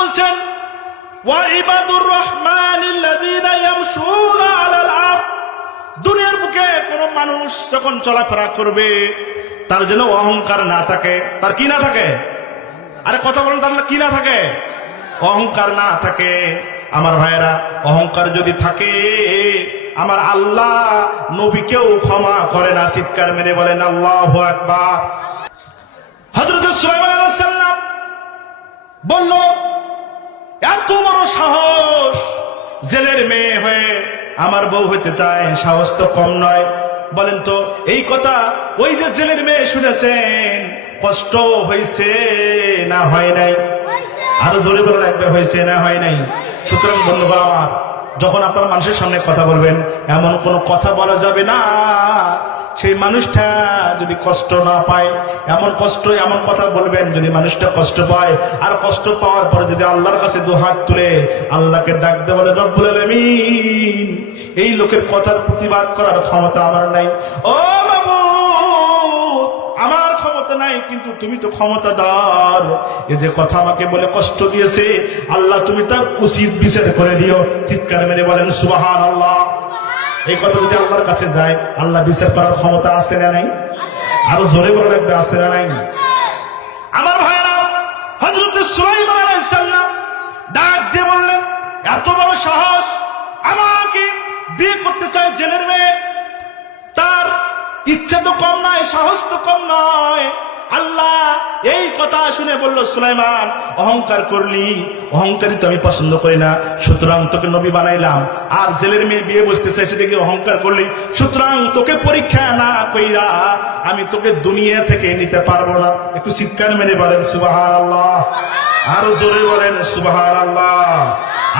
বলছেন ওয়া ইবাদুর রহমানিল্লাযীনা ইয়ামশুনা আলাল আরদ, দুনিয়ার বুকে কোন মানুষ যখন চলাফেরা করবে তার যেন অহংকার না থাকে। তার কি না থাকে? আরে কথা বলেন, তার কি না থাকে? অহংকার না থাকে। আমার ভাইয়েরা, অহংকার যদি থাকে আমার আল্লাহ নবীকেও ক্ষমা করে না। চিৎকার মেরে বলেন আল্লাহু আকবার। হযরত সুলাইমান আলাইহিস সালাম বলল, এত বড় সাহস, জেলের মেয়ে হয়ে আমার বউ হইতে চায়, সাহস তো কম নয়। বলেন তো এই কথা ওই যে জেলের মেয়ে শুনেছেন, কষ্ট হয়েছে না হয় নাই? আরো জোরে বলে রাখবে, হয়েছে না হয় নাই? সুতরাং বন্ধুগণ আমার, যখন আপনারা মানুষের সামনে কথা বলবেন এমন কোন কথা বলা যাবে না সেই মানুষটা যদি কষ্ট না পায়। এমন কথা বলবেন যদি মানুষটা কষ্ট পায়, আর কষ্ট পাওয়ার পরে যদি আল্লাহর কাছে দুহাত তুলে আল্লাহকে ডাক দেয়, বলে রব্বুল আলামিন, এই লোকের কথার প্রতিবাদ করার ক্ষমতা আমার নাই। ও মাবুদ, আমার ক্ষমতা নাই, কিন্তু তুমি তো ক্ষমতাধর। এই যে কথা আমাকে বলে কষ্ট দিয়েছে, আল্লাহ তুমি তার উচিত বিচার করে দিও। চিৎকার মেরে বলেন সুবহানাল্লাহ। এই কথা যদি আল্লাহর কাছে যায়, আল্লাহ বিচার করার ক্ষমতা আছে না নাই? আরো জোরে বলে রাখবে, আছে না নাই? আমার ভাইরা, হযরত সুলাইমান আলাইহিস সালাম ডাক দিয়ে বললেন, এত বড় সাহস, আমাকে বিয়ে করতে চায় জেলের মেয়ে, তার ইচ্ছা তো কম নয়, সাহস তো কম নয়। আল্লাহ এই কথা শুনে বলল, সুলাইমান, অহংকার করলি, অহংকারী তো আমি পছন্দ করি না, সুতরাং তোকে নবী বানাইলাম। আর জেলের মেয়ে বিয়ে বসতে চাইছে দেখে অহংকার করলি, সুতরাং তোকে পরীক্ষা না কইরা আমি তোকে দুনিয়া থেকে নিতে পারবো না। একটু চিৎকার মেরে বলেন সুবহানাল্লাহ। আরো জোরে বলেন সুবহানাল্লাহ।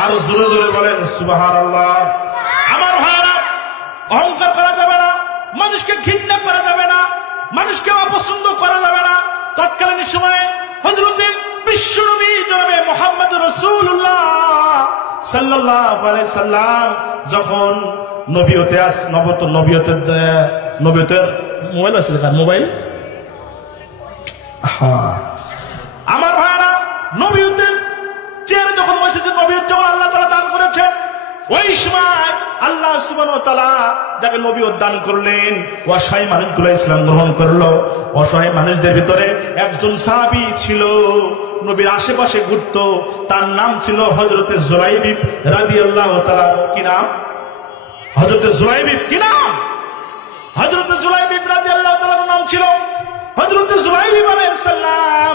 আরো জোরে জোরে বলেন সুবহানাল্লাহ। আমার ভাইরা, অহংকার করা যাবে না, মানুষকে ঘৃণা করা যাবে না, মানুষকে অপছন্দ করা যাবে না। তৎকালীন সময়ে হযরত বিশ্বনবী জনাবে মুহাম্মদ রাসূলুল্লাহ সাল্লাল্লাহু আলাইহি সাল্লাম যখন নবিয়তের মোবাইল আছে, মোবাইল আমার ভাইরা, নবিয়তের চেয়ারে যখন বসেছে, নবিয়ত যখন আল্লাহ তাআলা দান করেছেন, ওই সময় আল্লাহ সুবহানাহু ওয়া তাআলা যাকে নবুয়ত দান করলেন, অসহায় মানুষগুলো ইসলাম গ্রহণ করলো। অসহায় মানুষদের ভিতরে একজন সাহাবী ছিল, নবীর আশেপাশে ঘুরতো, তার নাম ছিল হযরতে জুলাইবিব রাদিয়াল্লাহু তাআলা। কি নাম? হযরতে জুলাইবিব। কি নাম? হযরতে জুলাইবিব রাদিয়াল্লাহু তাআলার নাম ছিল। হযরতে জুলাইবিব আলাইহিস সালাম,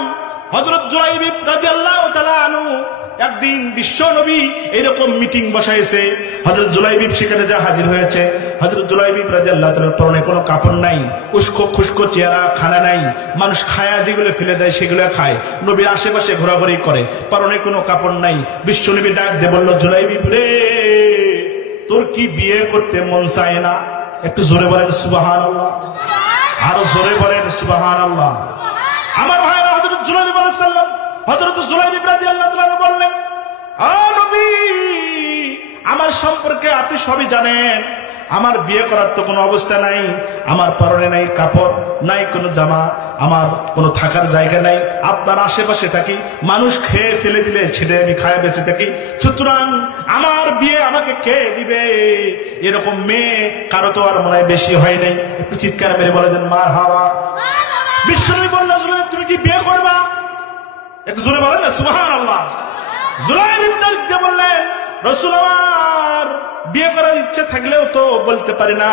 হযরত জুলাইবিব রাদিয়াল্লাহু তাআলা আনহু একদিন বিশ্ব নবী এরকম মিটিং বসাইছে, হযরত জুলাইবিব সেখানে যা হাজির হয়েছে। হযরত জুলাইবিব রাদিয়াল্লাহু তাআলার পরনে কোনো কাপড় নাই, উস্কো খুস্কো চেহারা, খানা নাই, মানুষ খায়া যেগুলো ফেলে দেয় সেগুলো খায়, নবীর আশেপাশে ঘোরাঘুরি করে, পরনে কোনো কাপড় নাই। বিশ্ব নবী ডাক দিয়ে বলল, জুলাইবিব রে, তোর কি বিয়ে করতে মন চায় না? একটু জোরে বলেন সুবহানাল্লাহ। আরো জোরে বলেন সুবহানাল্লাহ। আমার ভাইরা, হযরত জুলাইবিব আলাইহিস সালাম, হযরত জুলাইবিব রাদিয়াল্লাহু তাআলা বললেন, ও নবী, আমার সম্পর্কে আপনি সবই জানেন, আমার বিয়ে করার তো কোনো অবস্থা নাই, আমার পরনে নাই কাপড়, নাই কোনো জামা, আমার কোনো থাকার জায়গা নাই, আপনার আশেপাশে থাকি, মানুষ খেয়ে ফেলে দিলে সেটা আমি খায় বেঁচে থাকি, সুতরাং আমার বিয়ে আমাকে কে দিবে? এরকম মেয়ে কারো তো আর মনে হয় বেশি হয় নাই। একটু চিৎকার মেরে বলে দেন মারহাবা। বিশ্বনবী বললেন, জুলাইবিব তুমি কি বিয়ে করবা? একটু জোরে বলেন না সুবহানাল্লাহ। জুলাইবিব ডাকতে বললেন, রাসূল, আমার বিয়ে করার ইচ্ছা থাকলেও তো বলতে পারি না,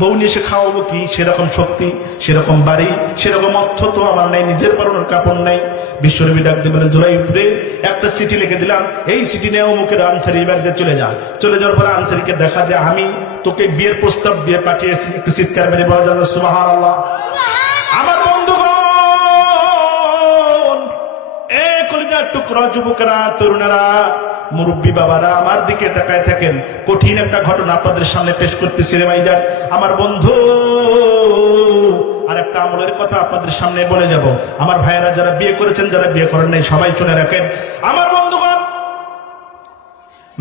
বউ নিয়ে এসে খাওয়াবো কি? সেরকম শক্তি, সেরকম বাড়ি, সেরকম অর্থ তো আমার নাই, নিজের পরনের কাপড় নাই। বিশ্বনবী ডাকতে বলেন, জুলাইবিব রে, একটা চিঠি লিখে দিলাম, এই চিঠি নিয়ে অমুকের আনসারি বাড়িতে চলে যা। চলে যাওয়ার পরে আনসারিকে দেখা যায় আমি তোকে বিয়ের প্রস্তাব দিয়ে পাঠিয়েছি। একটু চিৎকার মেরে বলা যাবে সুবহানাল্লাহ। আমার বন্ধুগণ, এ কলিজার টুকরা যুবকেরা, তরুণেরা, মুরব্বী বাবারা, আমার দিকে তাকায় থাকেন। কঠিন একটা ঘটনা আপনাদের সামনে পেশ করতেছি রে ভাইজান। আমার বন্ধু, আর একটা আমলের কথা আপনাদের সামনে বলে যাব। আমার ভাইয়েরা, যারা বিয়ে করেছেন, যারা বিয়ে করেন নাই, সবাই শুনে রাখেন। আমার বন্ধুগণ,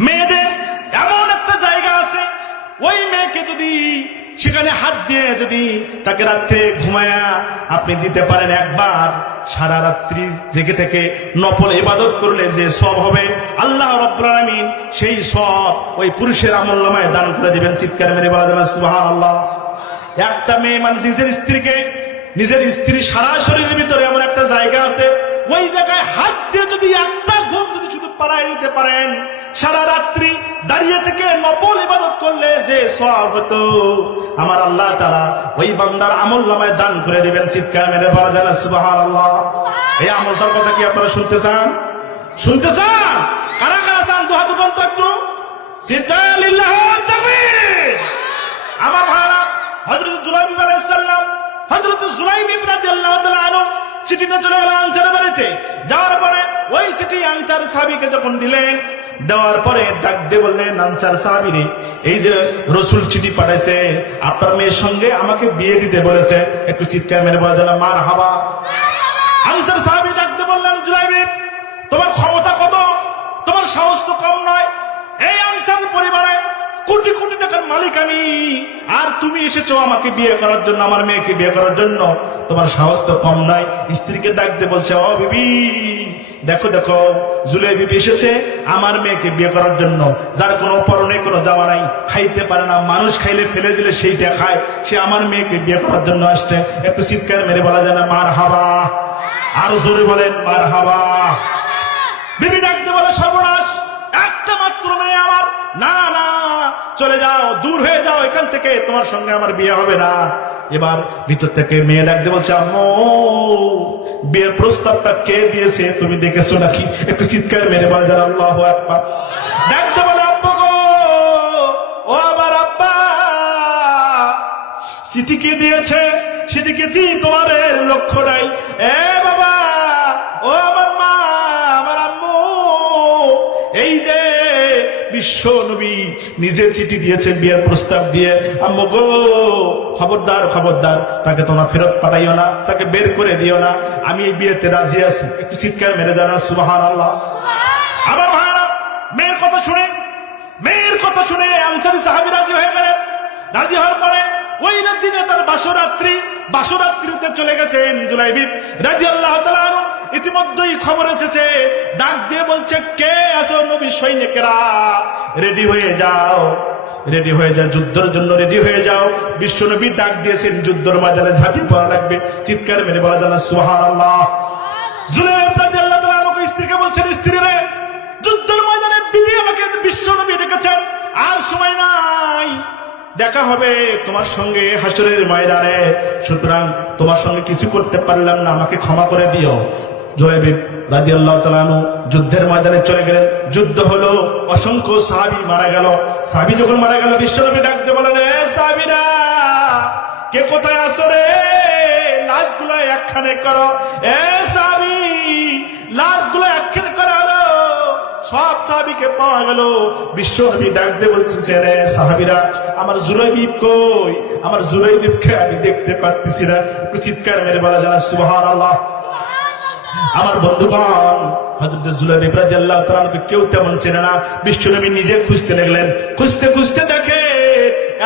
মেয়েদের এমন একটা জায়গা আছে, ওই মেয়েকে যদি সেখানে হাত দিয়ে যদি তাকে রাত্রে ঘুমায়া আপনি দিতে পারেন একবার, সারা রাত্রি জেগে থেকে নফল ইবাদত করলে যে সওয়াব হবে আল্লাহ রাব্বুল আলামিন সেই সওয়াব ওই পুরুষের আমলনামায় দান করে দিবেন। চিৎকার মেরে বলা যাবে সুবহানাল্লাহ। একটা মেয়ে মানে নিজের স্ত্রী সারা শরীরের ভিতরে এমন একটা জায়গা আছে, ওই জায়গায় হাত দিয়ে যদি একটা ঘুম যদি শুধু পাড়ায় দিতে পারেন, সারা রাত্রি দাঁড়িয়ে থেকে নফল ইবাদত করলে যে সওয়াব হতো আমার আল্লাহ তাআলা ওই বান্দার আমলনামায় দান করে দিবেন। চিৎকার মেরে বলা যাবে সুবহানাল্লাহ। এই আমলটার কথা কি আপনারা শুনতে চান? কারা কারা চান? দুহাত উঠান তো একটু। সিদ্দালিল্লাহ তাকবীর। আমার ভাইরা, হযরত জুলাইবিব আলাইহিস সালাম, হযরত জুলাইবিব রাদিয়াল্লাহু তাআলা আনহু চিঠিটা চলে গেল আনসারের বাড়িতে। যাওয়ার পরে ওই চিঠি আনসার সাহাবীকে যখন দিলেন, দেওয়ার পরে ডাক দিয়ে বললেন, আনসার সাহাবী রে, এই যে রাসূল চিঠি পাঠাইছে, আপনার মেয়ের সঙ্গে আমাকে বিয়ে দিতে বলেছে। একটু চিৎকার মেরে বলা যায় না মারহাবা। আনসার সাহাবী ডাক দিয়ে বললেন, জুলাইবিব, তোমার ক্ষমতা কত? তোমার সাহস তো কম নয়। এই আনসারের পরিবারে কোটি কোটি টাকার মালিক আমি, আর তুমি এসেছো আমাকে বিয়ে করার জন্য, আমার মেয়েকে বিয়ে করার জন্য, তোমার সাহস তো কম নয়। স্ত্রীকে ডাক দিয়ে বলছে, ও বিবি, দেখো দেখো, জুলাইবিব এসেছে আমার মেয়েকে বিয়ে করার জন্য, যার কোনো পরনে কোনো জামা নাই, খাইতে পারে না, মানুষ খাইলে ফেলে দিলে সেইটা খায়, সে আমার মেয়েকে বিয়ে করার জন্য আসছে। একটু চিৎকার মেরে বলা যায় না মারহাবা? আর জোরে বলেন মারহাবা। বিবি ডাক দিয়ে বলে, সর্বনাশ, একটা মাত্র মেয়ে আমার, না না, চলে যাও, দূর হয়ে যাও এখান থেকে, তোমার সঙ্গে আমার বিয়ে হবে না। এবার ভিতর থেকে মেয়ে ডাকতে বলছে, আম্মু, বিয়ের প্রস্তাবটা কে দিয়েছে তুমি দেখেছো নাকি? একটু চিৎকার মেরে বলে যান আল্লাহু আকবার। ডাকতে বলে, আব্বু গো, ও আমার আব্বা, চিঠি কে দিয়েছে? সেদিকে দি তোমার লক্ষ্য নাই। এ বাবা, ও আমার মা, আমার আম্মু, এই যে বিশ্ব নবী নিজে চিঠি দিয়েছে বিয়ের প্রস্তাব দিয়ে। আম্মু গো, খবরদার খবরদার, তাকে তোমরা ফেরত পাঠাইও না, তাকে বের করে দিও না, আমি এই বিয়েতে রাজি আছি। একটু চিৎকার মেরে জানা সুবহানাল্লাহ। আমার ভাইরা, মেয়ের কথা শুনে আনসারী সাহাবী রাজি হয়ে গেলেন। রাজি হওয়ার পরে ওই দিনে তার বাসরাত্রিতে চলে গেছেন জুলাইবিব রাদিয়াল্লাহু তাআলা আনহু। ইতিমধ্যেই খবর এসেছে, ডাক দিয়ে বলছে, কে আসো নবী সৈনিকেরা, রেডি হয়ে যাও, যুদ্ধের জন্য রেডি হয়ে যাও। বিশ্বনবী ডাক দিয়েছেন, যুদ্ধের ময়দানে ঝাঁপিয়ে পড়া লাগবে। চিৎকার মেরে বলা যায় না সুবহানাল্লাহ। জুলাইবিব রাদিয়াল্লাহু তাআলা আনহু স্ত্রীকে বলছেন, স্ত্রী রে, যুদ্ধের ময়দানে বিবি আমাকে বিশ্বনবী ডেকেছেন, আর সময় নাই, দেখা হবে তোমার সঙ্গে হাসরের ময়দানে, সুতরাং তোমার সঙ্গে কিছু করতে পারলাম না, আমাকে ক্ষমা করে দিও। জুলাইবিব রাদিয়াল্লাহু তাআলা আনহু যুদ্ধের ময়দানে চলে গেলেন। যুদ্ধ হলো, অসংখ্য সাহাবী মারা গেল। সাহাবী যখন মারা গেল, বিশ্বনবী ডাক দিয়ে বলেন, এ সাহাবীরা, কে কোথায় আছো রে? লাশগুলো একখানে করো। এ সাহাবী, লাশগুলো একখানে করা হলো। সব সাহাবীকে পাওয়া গেল। বিশ্বনবী ডাক দিয়ে বলছে, রে সাহাবীরা, আমার জুলাইবিব কই? আমার জুলাইবিবকে আমি দেখতে পারতেছি না। একটু চিৎকার মেরে বলা যায় না সুবহানাল্লাহ। আমার বন্ধুগণ, হযরত জুলাইবিব রাদিয়াল্লাহু তাআলা আনহু কেউ তেমন চেনে না। বিশ্বনবী নিজে খুঁজতে লাগলেন। খুঁজতে খুঁজতে দেখে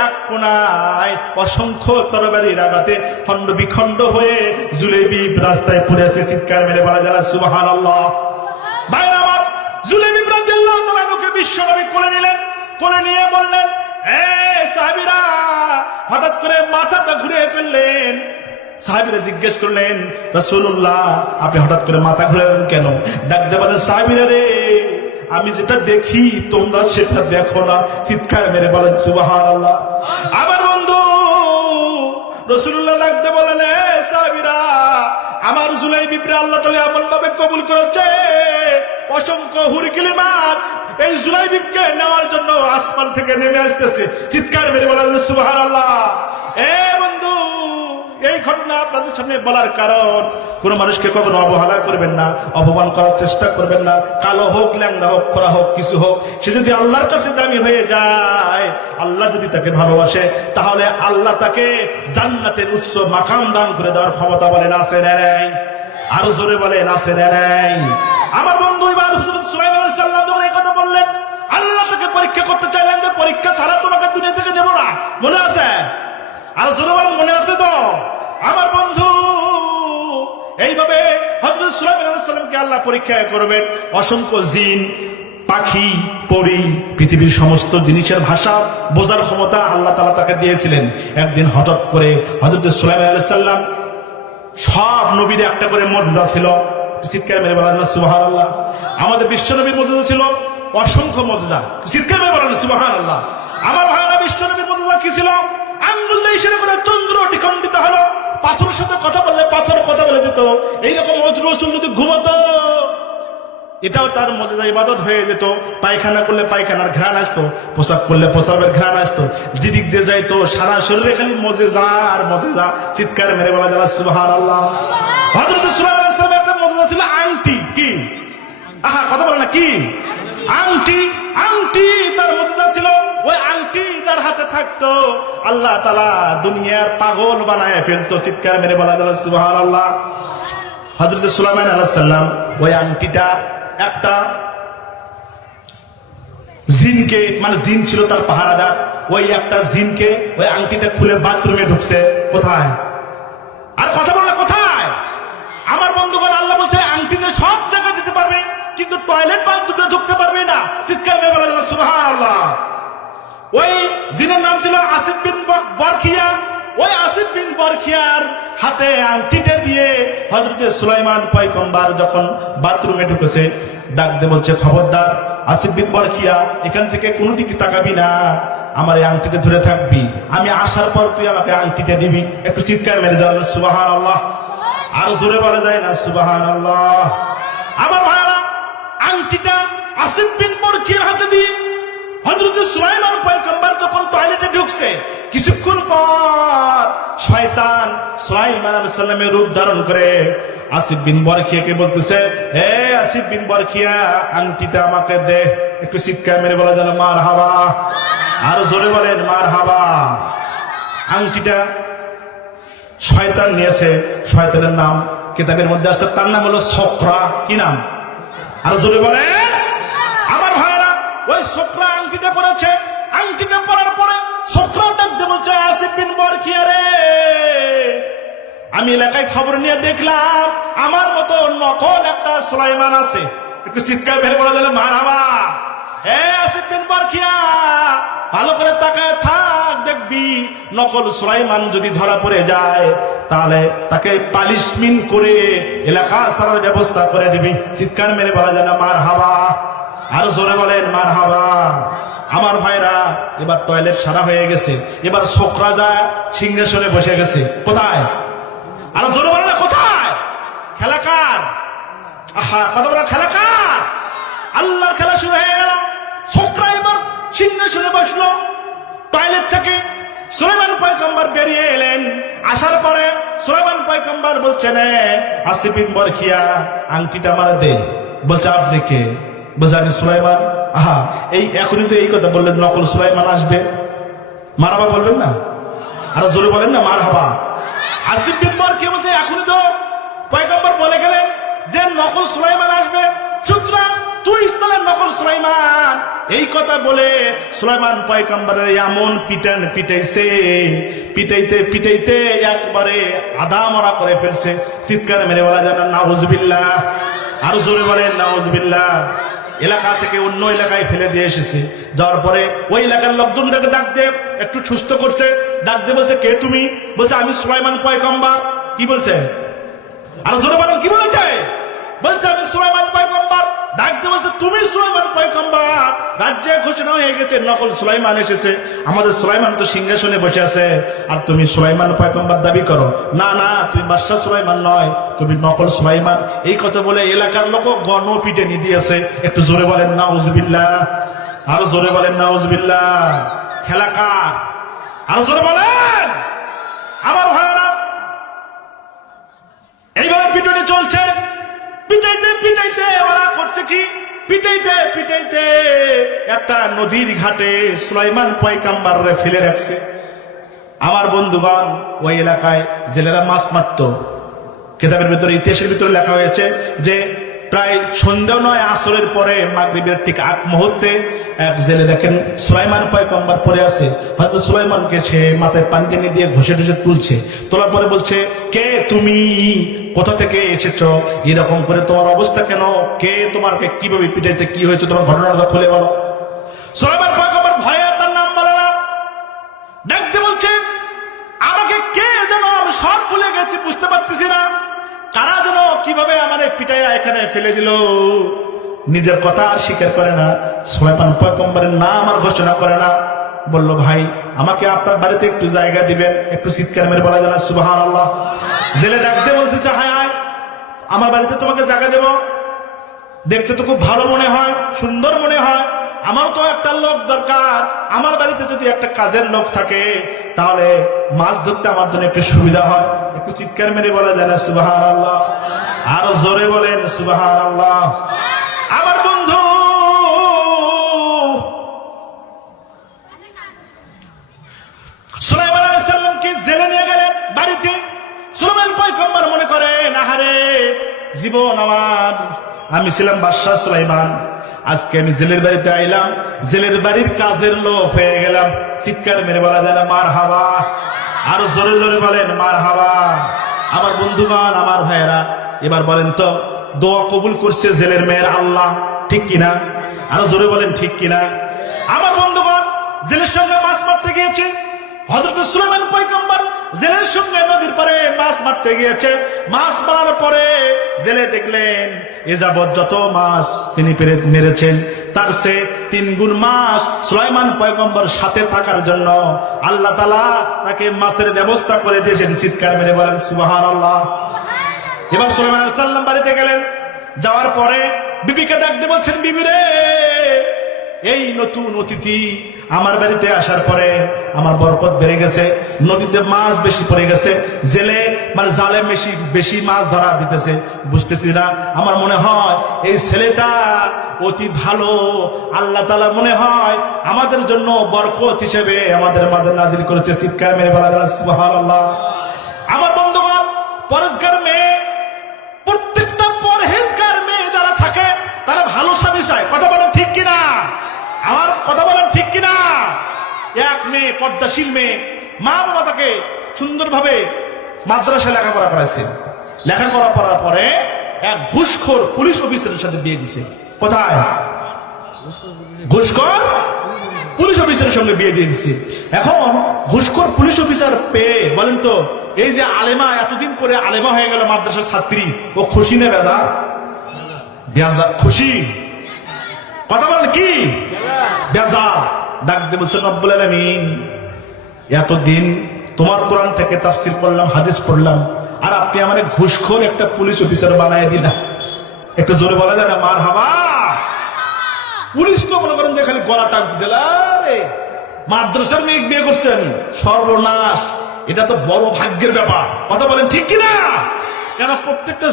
এক কোনায় অসংখ্য তরবারির আঘাতে খণ্ড বিখণ্ড হয়ে জুলাইবিব রাস্তায় পড়ে আছে। চিৎকার মেরে বলা যায় না সুবহানাল্লাহ। ভাইরা আমার, জুলাইবিব রাদিয়াল্লাহু তাআলা আনহুকে বিশ্বনবী কোলে নিলেন। কোলে নিয়ে বললেন, এ সাহাবীরা, হঠাৎ করে মাথাটা ঘুরিয়ে ফেললেন। সাহাবীরা জিজ্ঞেস করলেন, রাসূলুল্লাহ, আপনি হঠাৎ করে মাথা ঘুরালেন কেন? ডাক দিয়ে বলেন, সাহাবীরা রে, আমি যেটা দেখি তোমরা সেটা দেখো না। চিৎকার মেরে বলেন সুবহানাল্লাহ। আমার বন্ধু রাসূলুল্লাহ ডাক দিয়ে বলেন, এ সাহাবীরা, আমার জুলাইবিবরে আল্লাহ তাআলা এমন ভাবে কবুল করেছে, অসংখ্য হুর কিলিমাত এই জুলাইবিবকে নেওয়ার জন্য আসমান থেকে নেমে আসতেছে। চিৎকার মেরে বলেন সুবহানাল্লাহ। এ বন্ধু, এই ঘটনা আপনাদের সামনে বলার কারণ, কোন মানুষকে কখনো অবহেলা করবেন না, অপমান করার চেষ্টা করবেন না। কালো হোক, ল্যাংড়া হোক, খোড়া হোক, কিছু হোক, সে যদি আল্লাহর কাছে দামি হয়ে যায়, আল্লাহ যদি তাকে ভালোবাসে, তাহলে আল্লাহ তাকে জান্নাতের উচ্চ মাকাম দান করে দেওয়ার ক্ষমতা বলেন আছে না নাই? আরো জোরে বলেন আছে না নাই? আমার বন্ধু, এবার হযরত সুলাইমান আলাইহিস সালাম যখন এই কথা বললেন, আল্লাহ তাকে পরীক্ষা করতে চাইলেন যে পরীক্ষা ছাড়া তোমাকে দুনিয়া থেকে নেব না। মনে আছে? আর জোরে বলেন মনে আছে তো? আমার বন্ধু, এইভাবে হযরত সুলাইমান আলাইহিস সালামকে আল্লাহ পরীক্ষা করবেন। অসংখ্য জিন, পাখি, পরী, পৃথিবীর সমস্ত জিনিসের ভাষা বোঝার ক্ষমতা আল্লাহ তাআলা তাকে দিয়েছিলেন। একদিন হঠাৎ করে হযরত সুলাইমান আলাইহিস সালাম, সব নবীর একটা করে মুজিজা ছিল, চিৎকার মেরে বলেন সুবহানাল্লাহ। আমাদের বিশ্ব নবীর মুজিজা ছিল অসংখ্য মুজিজা, চিৎকার মেরে বলেন সুবহানাল্লাহ। আমার ভাইরা, বিশ্ব নবীর মুজিজা কি ছিল? আঙ্গুল দিয়ে ইশারা করে চন্দ্র দ্বিখণ্ডিত হলো, পাথরের সাথে কথা বললে পাথর কথা বলে দিত, এইরকম রসুল যদি ঘুমতো এটাও তার মুজিজা, ইবাদত হয়ে যেত। পায়খানা করলে পায়খানার ঘ্রাণ আসতো, পোশাক করলে পোশাকের ঘ্রাণ আসতো, যেদিক দিয়ে যাইতো সারা শরীরে খালি মুজিজা আর মুজিজা, চিৎকার মেরে বলা যায় সুবহানাল্লাহ। হযরত সুলাইমান আলাইহিস সালামের একটা মুজিজা ছিল আংটি। কি? আহা, কথা বলে না কি? আংটি। আংটি তার মুজিজা ছিল। ওই আংটি তার হাতে থাকতো, আল্লাহ তাআলা দুনিয়ার পাগল বানায় ফেলতো, চিৎকার মেরে বলা যায় সুবহানাল্লাহ। হযরত সুলাইমান আলাইহিস সালাম ওই আংটিটা একটা জিনকে, মানে জিন ছিল তার পাহারাদার, ওই একটা জিনকে ওই আংটিটা খুলে বাথরুমে ঢুকছে। কোথায়? আর কথা বললে কোথায়? আমার বন্ধুগণ, আল্লাহ বলছে আংটিতে সব জায়গায় যেতে পারবে, কিন্তু টয়লেট বাথরুমে ঢুকতে পারবে না, চিৎকার মেরে বলা যায় সুবহানাল্লাহ। ওই জিনের নাম ছিল আসিফ বিন বরখিয়া। ওই আসিফ বিন বরখিয়ার হাতে আংটিটা দিয়ে হযরত সুলাইমান পয়গম্বর যখন বাথরুমে ঢুকেছে, ডাক দিয়ে বলছে, খবরদার আসিফ বিন বরখিয়া, এখান থেকে কোনো দিকে তাকাবি না, আমার এই আংটিটা ধরে থাকবি, আমি আসার পর তুই আমাকে আংটিটা দিবি। একটু চিৎকার মেরে যাবেন সুবহানাল্লাহ, আর জোরে বলা যায় না সুবহানাল্লাহ। আমার ভাইরা, আংটিটা আসিফ বিন বরখিয়ার হাতে দিয়ে হযরত সুলাইমান পয়গম্বর যখন টয়লেটে ঢুকছে, কিছুক্ষণ পর শয়তান সুলাইমান আলাইহিস সালামের রূপ ধারণ করে আসিফ বিন বরখিয়াকে বলতেছে, এ আসিফ বিন বরখিয়া, আংটিটা আমাকে দে। একটু চিৎকার মেরে বলা যেন মারহাবা, আর জোরে বলেন মারহাবা। আংটিটা শয়তান নিয়েছে, শয়তানের নাম কিতাবের মধ্যে আসছে, তার নাম হলো সকরা। কি নাম? আর জোরে বলেন। আমার ভাইরা, ওই সকরা আংটিটা পরেছে। আংটিটা পরার পরে সকরা ডাক দিয়ে বলছে, আসিফ বিন বরখিয়া রে, আমি এলাকায় খবর নিয়ে দেখলাম আমার মতো নকল একটা সুলাইমান আছে। একটু চিৎকার মেরে বলা যায় মারহাবা। এ আসিফ বিন বরখিয়া, ভালো করে তাকায় থাক, দেখবি নকল সুলাইমান যদি ধরা পড়ে যায় তাহলে তাকে পানিশমেন্ট করে এলাকা ছাড়ার ব্যবস্থা করে দিবি। চিৎকার মেরে বলা যায় না মারহাবা, আর জোরে বলেন মারহাবা। আমার ভাইরা, এবার টয়লেট সারা হয়ে গেছে, এবার ছোকরা যায় সিংহাসনে বসে গেছে। কোথায়? আর জোরে বলে না কোথায়? খেলা কার? আহা, কথা বলা, খেলা কার? আল্লাহর খেলা শুরু হয়ে গেল। ছোকরা এবার সিংহাসনে বসলো। টয়লেট থেকে সুলাইমান পয়গম্বর বেরিয়ে এলেন। আসার পরে সুলাইমান পয়গম্বর বলছেন, আসিফ বিন বরখিয়া, আংটিটা আমার দে। বলছে, আপনি কে? বলছে, আমি সুলাইমান। আহা, এই এখনই তো এই কথা বললেন, নকল সুলাইমান আসবে, মারহাবা বলবেন না? আর জোরে বলেন না মারহাবা। আসিফ বিন বরখিয়া বলছে, এখনই তো পয়গম্বর বলে গেলেন যে নকল সুলাইমান আসবে, সুতরাং তুই তাহলে নকল সুলাইমান। এই কথা বলে সুলাইমান পয়গম্বরের এমন পিটান পিটাইছে, পিটাইতে পিটাইতে একবারে আধা মরা করে ফেলছে। চিৎকার মেরে বলা যায় না নাউজুবিল্লাহ, আর জোরে বলেন নাউজুবিল্লাহ। এলাকা থেকে অন্য এলাকায় ফেলে দিয়ে এসেছে। যাওয়ার পরে ওই এলাকার লোকজনটাকে ডাক দিয়ে একটু সুস্থ করছে। ডাক দিয়ে বলছে, কে তুমি? বলছে, আমি সুলাইমান পয়গম্বর। কি বলছে? আর জোরে বলেন কি বলছে? বলছে, আমি সুলাইমান পয়গম্বর। ডাক দিয়ে বলছে, তুমি সুলাইমান পয়গম্বর? রাজ্যে ঘোষণা হয়ে গেছে নকল সুলাইমান এসেছে, আমাদের সুলাইমান তো সিংহাসনে বসে আছে, আর তুমি সুলাইমান পয়গম্বর দাবি করো। না না, তুমি বাদশা সুলাইমান নয়, তুমি নকল সুলাইমান। এই কথা বলে এলাকার লোক গণপিটে নিয়ে দিয়েছে। একটু জোরে বলেন নাউজুবিল্লাহ, আর জোরে বলেন নাউজুবিল্লাহ। খেলা কার? আর জোরে বলেন। আমার ভাইরা, এইভাবে পিটুনি চলছে। পিটাইতে পিটাইতে ওরা করছে কি? পিটাইতে পিটাইতে একটা নদীর ঘাটে সুলাইমান পয়গম্বররে ফেলে রাখছে। আমার বন্ধুগণ, ওই এলাকায় জেলেরা মাছ মারত। কিতাবের ভিতরে, ইতিহাসের ভিতরে লেখা হয়েছে যে প্রায় সন্ধ্যা নয়, আসরের পরে মাগরিবের ঠিক আগ মুহূর্তে এক জেলে দেখেন সুলাইমান পয়গম্বর পড়ে আছে। হযরত সুলাইমানকে সে মাথায় পানি টেনে দিয়ে ঘষে ঘষে তুলছে। তোলার পরে বলছে, কে তুমি, কোথা থেকে এসেছো, এরকম করে তোমার অবস্থা কেন, কে তোমাকে কিভাবে পিটাইছে, কি হয়েছে, তোমার ঘটনাটা খুলে বলো। সুলাইমান পয়গম্বর ভয়ে তার নাম বলে না, দেখতে বলছে, আমাকে কে যেন, আমি সব ভুলে গেছি, বুঝতে পারতেছি না কারা যেন কিভাবে আমার পিটাইয়া এখানে ফেলে দিল। নিজের কথা আর স্বীকার করে না, সুলাইমান পয়গম্বরের নাম আর ঘোষণা করে না। বলল, ভাই আমাকে আপনার বাড়িতে একটু জায়গা দিবেন, একটু চিৎকার মেরে বলা যায় না সুবহানাল্লাহ। জেলে ডাকতে বলতেছে, হায় হায়, আমার বাড়িতে তোমাকে জায়গা দেব, দেখতে তো খুব ভালো মনে হয়, সুন্দর মনে হয়, আমার তো একটা লোক দরকার, আমার বাড়িতে যদি একটা কাজের লোক থাকে তাহলে মাছ ধরতে আমার জন্য একটু সুবিধা হয়। একটু চিৎকার মেরে বলা যায় না সুবহানাল্লাহ, আরো জোরে বলেন সুবহানাল্লাহ। আমার বন্ধু সুলাইমান আলাইহিস সালামকে জেলে নিয়ে গেলেন বাড়িতে। সুলাইমান পয়গম্বর মনে করেন, আহারে জীবন আমার, আমি ছিলাম বাদশাহ সুলাইমান, আজকে আমি জেলের বাড়িতে আইলাম, জেলের বাড়ির কাজের লোক হয়ে গেলাম। চিৎকার মেরে বলা যায় না মারহাবা, আর জোরে জোরে বলেন মারহাবা। আমার বন্ধুগণ, আমার ভাইয়েরা, এবার বলেন তো, দোয়া কবুল করছে জেলের মেয়ের আল্লাহ, ঠিক কিনা? আরো জোরে বলেন ঠিক কিনা? আমার বন্ধুগণ, জেলের সঙ্গে মাছ মারতে গিয়েছে হযরত সুলাইমান পয়গম্বর, জেলের সঙ্গে নদীর পারে মাছ মারতে গিয়েছে। মাছ মারার পরে জেলে দেখলেন এ যাবৎ যত মাছ তিনি মেরেছেন তার সে 3 গুণ মাছ সুলাইমান পয়গম্বর সাথে থাকার জন্য আল্লাহ তাআলা তাকে মাছের ব্যবস্থা করে দিয়েছেন। চিৎকার মেরে বলেন সুবহানাল্লাহ। এবার সুলাইমান আলাইহিস সালাম বাড়িতে গেলেন, যাওয়ার পরে বিবিকে ডাকতে বলছেন, বিবি রে, এই নতুন অতিথি আমার বাড়িতে আসার পরে আমার বরকত বেড়ে গেছে, নদীতে মাছ বেশি পড়ে গেছে, জেলে মানে জালে বেশি মাছ ধরা দিতেছে, বুঝতেছি না, আমার মনে হয় এই ছেলেটা অতি ভালো, আল্লাহ তাআলা মনে হয় আমাদের জন্য বরকত হিসেবে আমাদের মাঝে নাজিল করেছে। চিৎকার মেরে বলা যায় সুবহানাল্লাহ। আমার বন্ধুগণ, পরেজগার মেয়ে, প্রত্যেকটা পরহেজগার মেয়ে যারা থাকে তারা ভালো স্বামী চায়। কথা বলেন ঠিক কিনা? আমার কথা বলেন ঠিক কিনা? এক মেয়ে, পর্দাশীল মেয়ে, মা বাবা তাকে সুন্দরভাবে মাদ্রাসায় লেখাপড়া করাইছে। লেখাপড়া করার পরে এক ঘুষখোর পুলিশ অফিসারের সাথে বিয়ে দিছে। কোথায়? ঘুষখোর পুলিশ অফিসারের সঙ্গে বিয়ে দিয়ে দিচ্ছে। এখন ঘুষখোর পুলিশ অফিসার পেয়ে বলেন তো, এই যে আলেমা, এতদিন পরে আলেমা হয়ে গেল, মাদ্রাসার ছাত্রী, ও খুশি না বেজা? বেজা, খুশি। কথা বলেন কি? বেজা। ডাক দিয়ে বলছেন, রব্বুল আলামিন, এতদিন তোমার কোরআন থেকে তাফসীর পড়লাম, হাদিস পড়লাম, আর আপনি আমারে ঘুষখোর একটা পুলিশ অফিসার বানায় দিলেন। একটু জোরে বলা যায় না মারহাবা? পুলিশ তো মনে করেন যে খালি গলা টানতেছে, আরে মাদ্রাসার মেয়ে বিয়ে করছে আমি, সর্বনাশ, এটা তো বড় ভাগ্যের ব্যাপার। কথা বলেন ঠিক কিনা? কেন প্রত্যেকটা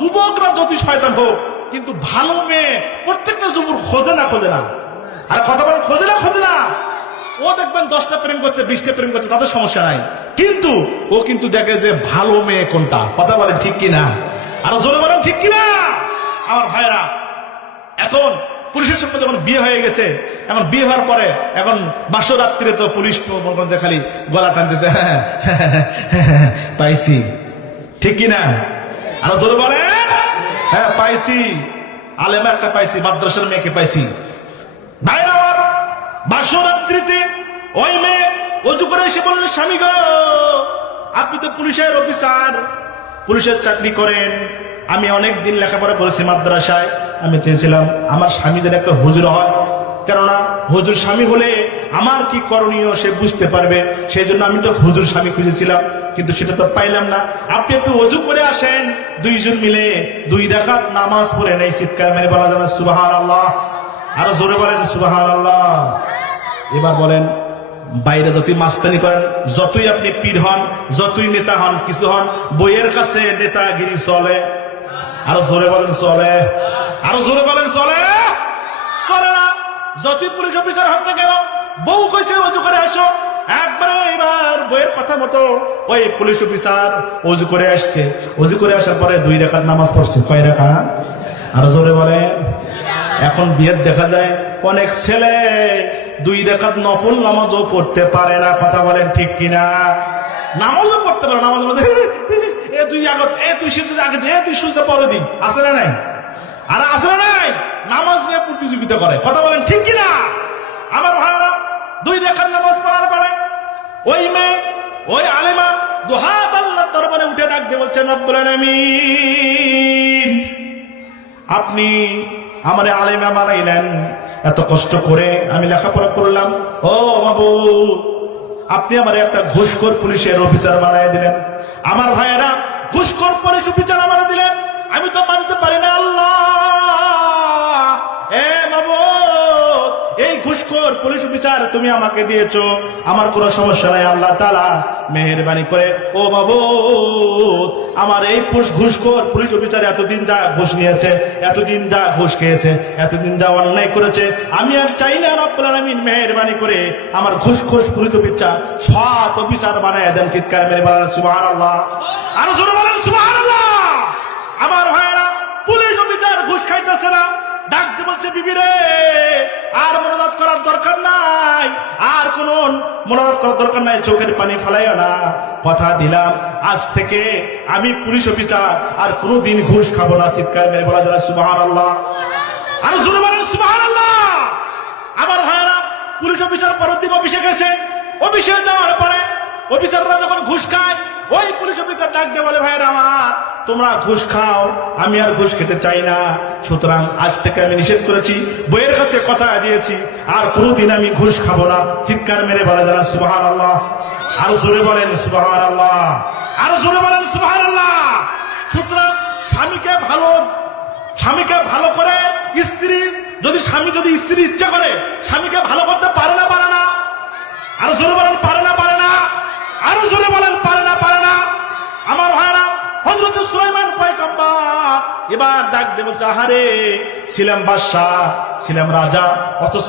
যুবকরা যদি শয়তান হোক, কিন্তু ভালো মেয়ে প্রত্যেকটা যুবক খোঁজে না। আর কথা বলেন খোঁজে না। ও দেখবেন 10টা প্রেম করছে, 20টা প্রেম করছে, তাদের সমস্যা নাই, কিন্তু ও কিন্তু দেখে যে ভালো মেয়ে কোনটা। কথা বলেন ঠিক কিনা? আর জোরে বলেন ঠিক কিনা? আমার ভাইরা, এখন পুলিশের সঙ্গে যখন বিয়ে হয়ে গেছে, এখন বিয়ে হওয়ার পরে এখন বাসরাত্রিরে তো পুলিশ যে খালি গলা টানতেছে, পাইছি, ঠিক কিনা? আর জোরে বলেন, হ্যাঁ পাইছি, আলেমা একটা পাইছি, মাদ্রাসার মেয়েকে পাইছি। ভাইরা আমার, বাসরাত্রিতে ওই মেয়ে অজু করে এসে বললেন, স্বামী গো, আপনি তো পুলিশের অফিসার, পুলিশের চাকরি করেন, আমি অনেক দিন লেখাপড়া করেছি মাদ্রাসায়, আমি চেয়েছিলাম আমার স্বামী যেন একটা হুজুর হয়, কেননা হুজুর স্বামী হলে আমার কি করণীয় সে বুঝতে পারবে, সেই জন্য আমি তো হুজুর স্বামী খুঁজেছিলাম, কিন্তু সেটা তো পাইলাম না। আপনি একটু ওযু করে আসেন, 2 জন মিলে 2 রাকাত নামাজ পড়ে নেই। চিৎকার মেরে বলা যাবে সুবহানাল্লাহ। আরো জোরে বলেন সুবহানাল্লাহ। এবার বলেন, বাইরে যতই মাস্তানি করেন, যতই আপনি পীর হন, যতই নেতা হন, কিছু হন, বইয়ের কাছে নেতাগিরি চলে। আরো জোরে বলেন চলে। আরো জোরে বলেন চলে না। যতই পুলিশ অফিসার হন না কেন, বউ কইছে ওযু করে আসো, একবারে এবার বইয়ের কথা মতো ওই পুলিশ অফিসার ওযু করে আসছে। ওযু করে আসার পরে 2 রাকাত নামাজ পড়ছে। কয় রাকাত? আর জোরে বলেন। এখন বিয়ের দেখা যায় অনেক ছেলে 2 রাকাত নফল নামাজও পড়তে পারে না, কথা বলেন ঠিক কিনা? নামাজও পড়তে পারে, নামাজের মধ্যে তুই সিদ্ধ আগে দে, তুই সুস্থ পরে দিন, আছে না নাই? আর আছে না নাই? নামাজ নিয়ে প্রতিযোগিতা করে, কথা বলেন ঠিক কিনা? আমার ভাইরা 2 রাকাত নামাজ পড়ার পরে ওই মেয়ে, ওই আলেমা দুহাত আল্লাহর দরবারে উঠে ডাক দিয়ে বলছেন, রব্বুল আলামিন, আপনি আমারে আলেমা বানাইলেন, এত কষ্ট করে আমি লেখাপড়া করলাম, ও মাবুদ আপনি আমারে একটা ঘুষখোর পুলিশের অফিসার বানাই দিলেন। আমার ভাইয়েরা ঘুষখোর পুলিশ অফিসার আমারে দিলেন, আমি তো মানতে পারি না আল্লাহ। এ মাবুদ, এই ঘুষখোর পুলিশ অফিসার তুমি আমাকে দিয়েছো, আমার কোনো সমস্যা নাই আল্লাহ তাআলা, মেহেরবানি করে ও মাবুদ আমার এই ঘুষখোর পুলিশ অফিসার এতদিন যা ঘুষ নিয়েছে, এতদিন যা ঘুষ খেয়েছে, এতদিন যা অন্যায় করেছে, আমি আর চাই না রব্বুল আলামিন মেহেরবানি করে আমার ঘুষখোর পুলিশ অফিসার সৎ অফিসার বানায় দেন। চিৎকার মেরে বলেন সুবহানাল্লাহ, আর জোরে বলেন সুবহানাল্লাহ। আমার ভাইয়েরা পুলিশ অফিসার ঘুষ খাইতেছে না, ডাক দিয়ে বলছে, বিবি রে আর মোনাজাত করার দরকার নাই, আর কোন মোনাজাত করার দরকার নাই, চোখের পানি ফেলাইও না, কথা দিলাম আজ থেকে আমি পুলিশ অফিসার আর কোনদিন ঘুষ খাবো না। চিৎকার মেরে বলা যায় সুবহানাল্লাহ, আর জোরে বলেন সুবহানাল্লাহ। আমার ভাইরা পুলিশ অফিসার পরের দিন অফিসে গেছে, অফিসে যাওয়ার পরে অফিসাররা যখন ঘুষ খায়, ওই পুলিশ অফিসার ডাক দিয়ে বলে, ভাইরা আমার তোমরা ঘুষ খাও, আমি আর ঘুষ খেতে চাই না, সুতরাং আজ থেকে আমি নিষেধ করেছি, বইয়ের কাছে কথা দিয়েছি, আর কোনদিন আমি ঘুষ খাবো না। চিৎকার মেরে বলা যায় সুবহানাল্লাহ, আর জোরে বলেন সুবহানাল্লাহ, আর জোরে বলেন সুবহানাল্লাহ। সুতরাং স্বামীকে ভালো করে স্ত্রী যদি স্ত্রী ইচ্ছা করে স্বামীকে ভালো করতে পারে না, পারে না? আর জোরে বলেন পারে না, পারে না? আরো জোরে বলেন পারে না, পারে না? আমার ভাইরা হযরত সুলাইমান পয়গম্বর এবার ডাক দেব, যাহারে ছিলাম বাদশাহ, ছিলাম রাজা, অথচ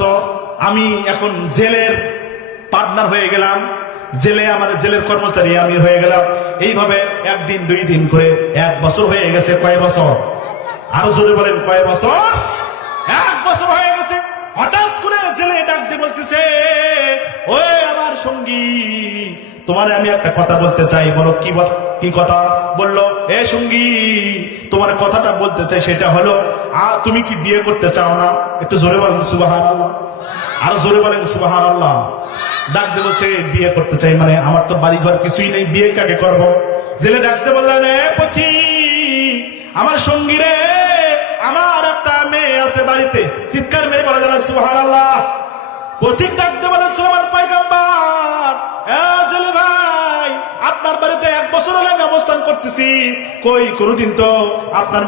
আমি এখন জেলের পার্টনার হয়ে গেলাম, জেলের কর্মচারী আমি হয়ে গেলাম। এইভাবে 1 দিন 2 দিন করে 1 বছর হয়ে গেছে। কয় বছর? আরো জোরে বলেন কয় বছর? 1 বছর হয়ে গেছে। হঠাৎ করে জেলে ডাক দিয়ে বলতেছে, ওই আমার সঙ্গী, তোমার আমি একটা কথা বলতে চাই। বলো কি কথা? বললো, এ সঙ্গী, তোমার কথাটা বলতে চাই, সেটা হলো তুমি কি বিয়ে করতে চাও না? একটু জোরে বলেন সুবহানাল্লাহ, আর জোরে বলেন সুবহানাল্লাহ। ডাক দিয়ে বলছে, বিয়ে করতে চাই, মানে আমার তো বাড়ি ঘর কিছুই নেই, বিয়ে কাকে করবো? জেলে ডাকতে বললেন, এ পথিক, আমার সঙ্গী রে, আমার একটা মেয়ে আছে বাড়িতে। চিৎকার মেরে বলা যায় সুবহানাল্লাহ। পথিক ডাকতে বলে, সুলাইমান পয়গম্বর, জেলে ভাই, আপনার বাড়িতে 1 বছর হলে আমি অবস্থান করতেছি, কই কোনদিন তো আপনার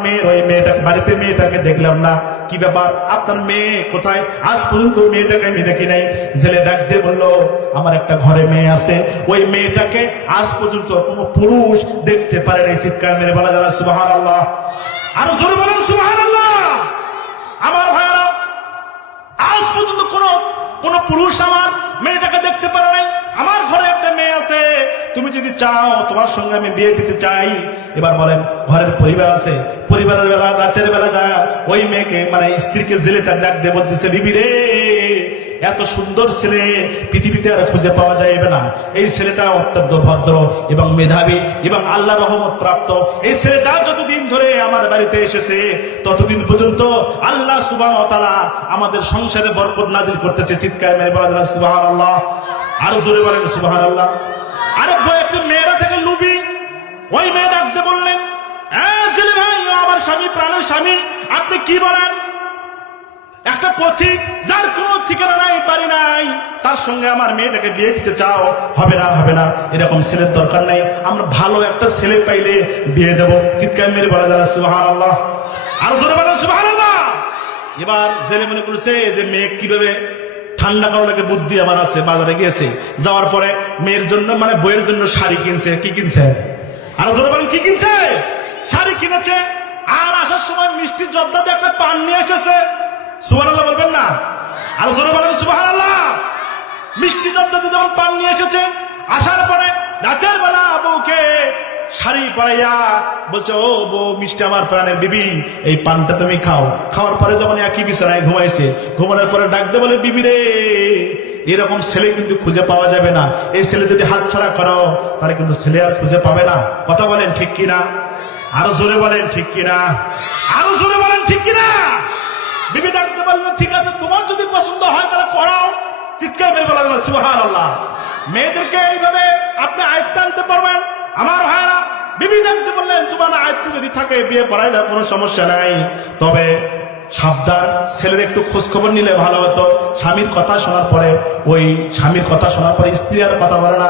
মেয়েটাকে দেখলাম না, কি ব্যাপার, আপনার মেয়ে কোথায়? আজ পর্যন্ত মেয়েটাকে আমি দেখি নাই। জেলে ডাক দিয়ে বললো, আমার একটা ঘরে মেয়ে আছে, ওই মেয়েটাকে আজ পর্যন্ত কোনো পুরুষ দেখতে পারে নাই। চিৎকার মেরে বলা যায় সুবহানাল্লাহ, আর জোরে বলেন সুবহানাল্লাহ। আমার ভাইয়ারা, আজ পর্যন্ত কোন পুরুষ আমার মেয়েটাকে দেখতে পারে নাই। আমার ঘরে একটা মেয়ে আছে, তুমি যদি চাও তোমার সঙ্গে আমি বিয়ে দিতে চাই। এবার বলেন, ঘরের পরিবার আছে, পরিবারের বেলা রাতের বেলা যায় ওই মেয়েকে, মানে স্ত্রীকে জেলেটা ডাক দিয়ে বলতেছে, বিবি রে, এত সুন্দর ছেলে পৃথিবীতে আর খুঁজে পাওয়া যাবে না, এই ছেলেটা অত্যন্ত ভদ্র এবং মেধাবী এবং আল্লাহ রহমত প্রাপ্ত। এই ছেলেটা যতদিন ধরে আমার বাড়িতে এসেছে ততদিন পর্যন্ত আল্লাহ সুবহানাহু ওয়া তাআলা আমাদের সংসারে বরকত নাজিল করতেছে। চিৎকার মেরে বলা যায় সুবহানাল্লাহ, আরো জোরে বলেন সুবহানাল্লাহ। আরে একটু মেয়েরা থেকে লুবি, ওই মেয়ে ডাকতে বললেন, জেলে ভাই, আমার স্বামী, প্রাণের স্বামী, আপনি কি বলেন? একটা পথিক যার কোন ঠিকানা নাই, বাড়ি নাই, তার সঙ্গে আমার মেয়েটাকে বিয়ে দিতে চাও? হবে না, হবে না, এরকম ছেলের দরকার নাই, আমরা ভালো একটা ছেলে পাইলে বিয়ে দেব। চিৎকার মেরে বলা যায় সুবহানাল্লাহ, আর জোরে বলেন সুবহানাল্লাহ। এবার জেলে মনে করছে যে মেয়ে কিভাবে ঠান্ডা করার একটা বুদ্ধি আমার আছে। বাজারে গিয়েছে, যাওয়ার পরে মেয়ের জন্য, মানে বইয়ের জন্য শাড়ি কিনছে। কি কিনছে? আর জোরে বলেন কি কিনছে? শাড়ি কিনেছে। আর আসার সময় মিষ্টি জর্দাতে একটা পান নিয়ে এসেছে। সুবহানাল্লাহ বলবেন না? আর জোরে বলেন সুবহানাল্লাহ। মিষ্টি জর্দাতে যখন পান নিয়ে এসেছে, আসার পরে রাতের বেলা বউকে শাড়ি পরাইয়া বলছে, ও বউ মিষ্টি আমার প্রাণের বিবি, এই পানটা তুমি খাও। খাওয়ার পরে যখন একই বিছানায় ঘুমাইছে, ঘুমানোর পরে ডাকতে বলে, বিবি রে, এরকম ছেলে কিন্তু খুঁজে পাওয়া যাবে না। এই ছেলে যদি হাত ছাড়া করো তাহলে কিন্তু ছেলে আর খুঁজে পাবে না। কথা বলেন ঠিক কিনা? আরো জোরে বলেন ঠিক কিনা? আরো জোরে বলেন ঠিক কিনা? বিবি ডাকতে বললো, ঠিক আছে, তোমার যদি পছন্দ হয় তাহলে করাও। চিৎকার মেরে বলা যাবে সুবহানাল্লাহ। মেয়েদেরকে এইভাবে আপনি আয়ত্তে আনতে পারবেন। আমার ভাইরা, বিবি ডাকতে বললেন, তোমার আয়ত্তে যদি থাকে বিয়ে পড়াই দেওয়ার কোনো সমস্যা নাই, তবে সাবধান, ছেলের একটু খোঁজ খবর নিলে ভালো হতো। স্বামীর কথা শোনার পরে, ওই স্বামীর কথা শোনার পরে স্ত্রী আর কথা বলে না।